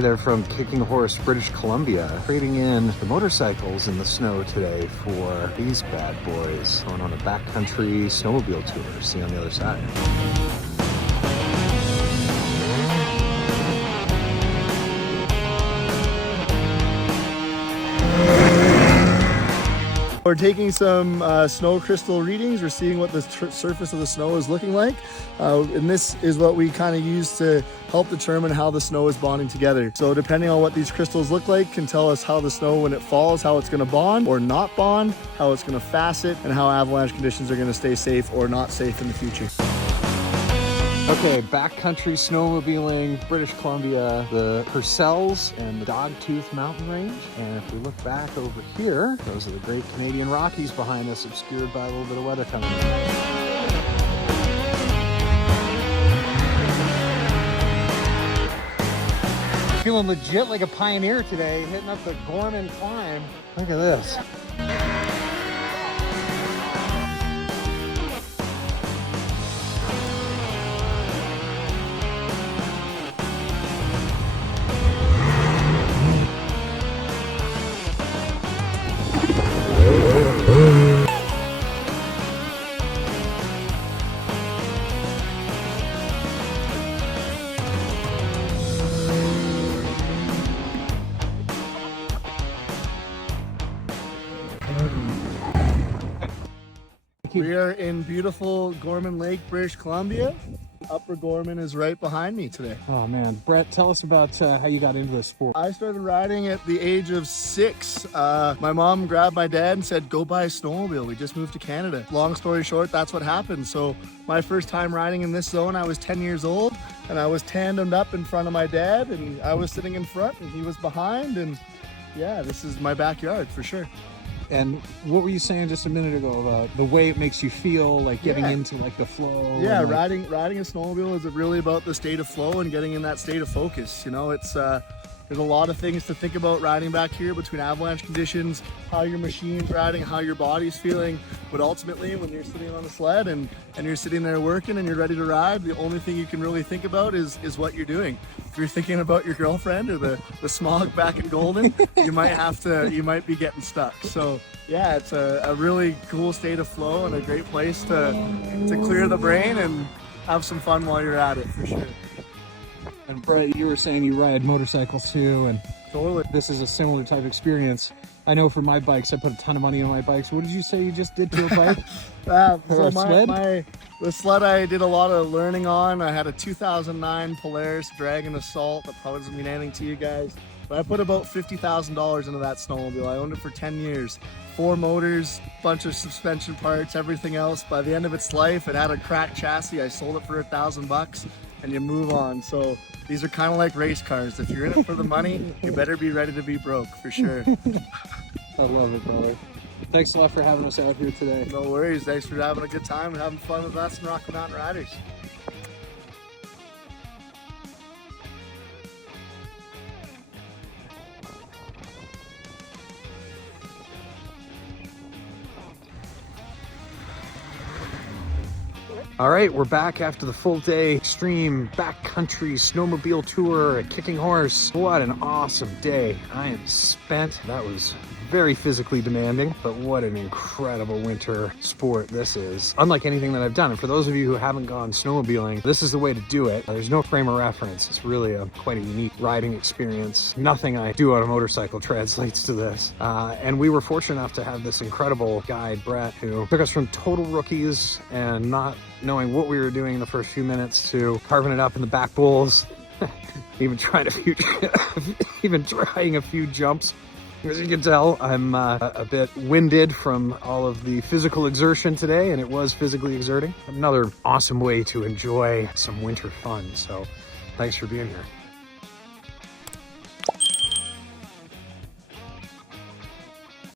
Hey there from Kicking Horse, British Columbia. Trading in the motorcycles in the snow today for these bad boys. Going on a backcountry snowmobile tour. See you on the other side. We're taking some snow crystal readings. We're seeing what the surface of the snow is looking like. And this is what we kind of use to help determine how the snow is bonding together. So depending on what these crystals look like can tell us how the snow, when it falls, how it's gonna bond or not bond, how it's gonna facet, and how avalanche conditions are gonna stay safe or not safe in the future. Okay, backcountry snowmobiling, British Columbia, the Purcells and the Dogtooth mountain range. And if we look back over here, those are the great Canadian Rockies behind us, obscured by a little bit of weather coming in. Feeling legit like a pioneer today, hitting up the Gorman climb. Look at this. We are in beautiful Gorman Lake, British Columbia. Upper Gorman is right behind me today. Oh man, Brett, tell us about how you got into this sport. I started riding at the age of 6. My mom grabbed my dad and said, go buy a snowmobile. We just moved to Canada. Long story short, that's what happened. So my first time riding in this zone, I was 10 years old and I was tandemed up in front of my dad and I was sitting in front and he was behind. And yeah, this is my backyard for sure. And what were you saying just a minute ago about the way it makes you feel, like getting into like the flow? Yeah, like... riding a snowmobile is really about the state of flow and getting in that state of focus. You know, it's there's a lot of things to think about riding back here between avalanche conditions, how your machine's riding, how your body's feeling. But ultimately, when you're sitting on the sled and you're sitting there working and you're ready to ride, the only thing you can really think about is what you're doing. If you're thinking about your girlfriend or the smog back in Golden, you might be getting stuck. So yeah, it's a really cool state of flow and a great place to clear the brain and have some fun while you're at it, for sure. And Brett, you were saying you ride motorcycles too, and totally. This is a similar type of experience. I know for my bikes, I put a ton of money on my bikes. What did you say you just did to a bike? The sled I did a lot of learning on. I had a 2009 Polaris Dragon Assault. That probably doesn't mean anything to you guys, but I put about $50,000 into that snowmobile. I owned it for 10 years. 4 motors, bunch of suspension parts, everything else. By the end of its life, it had a cracked chassis. I sold it for $1,000 and you move on. So these are kind of like race cars. If you're in it for the money, you better be ready to be broke, for sure. I love it, brother. Thanks a lot for having us out here today. No worries. Thanks for having a good time and having fun with us and Rocky Mountain Riders. All right, we're back after the full day extreme backcountry snowmobile tour at Kicking Horse. What an awesome day. I am spent. That was very physically demanding, but what an incredible winter sport this is. Unlike anything that I've done. And for those of you who haven't gone snowmobiling, this is the way to do it. There's no frame of reference. It's really quite a unique riding experience. Nothing I do on a motorcycle translates to this. And we were fortunate enough to have this incredible guide, Brett, who took us from total rookies and not knowing what we were doing in the first few minutes to carving it up in the back bowls, even trying a few jumps. As you can tell, I'm a bit winded from all of the physical exertion today, and it was physically exerting. Another awesome way to enjoy some winter fun. So thanks for being here.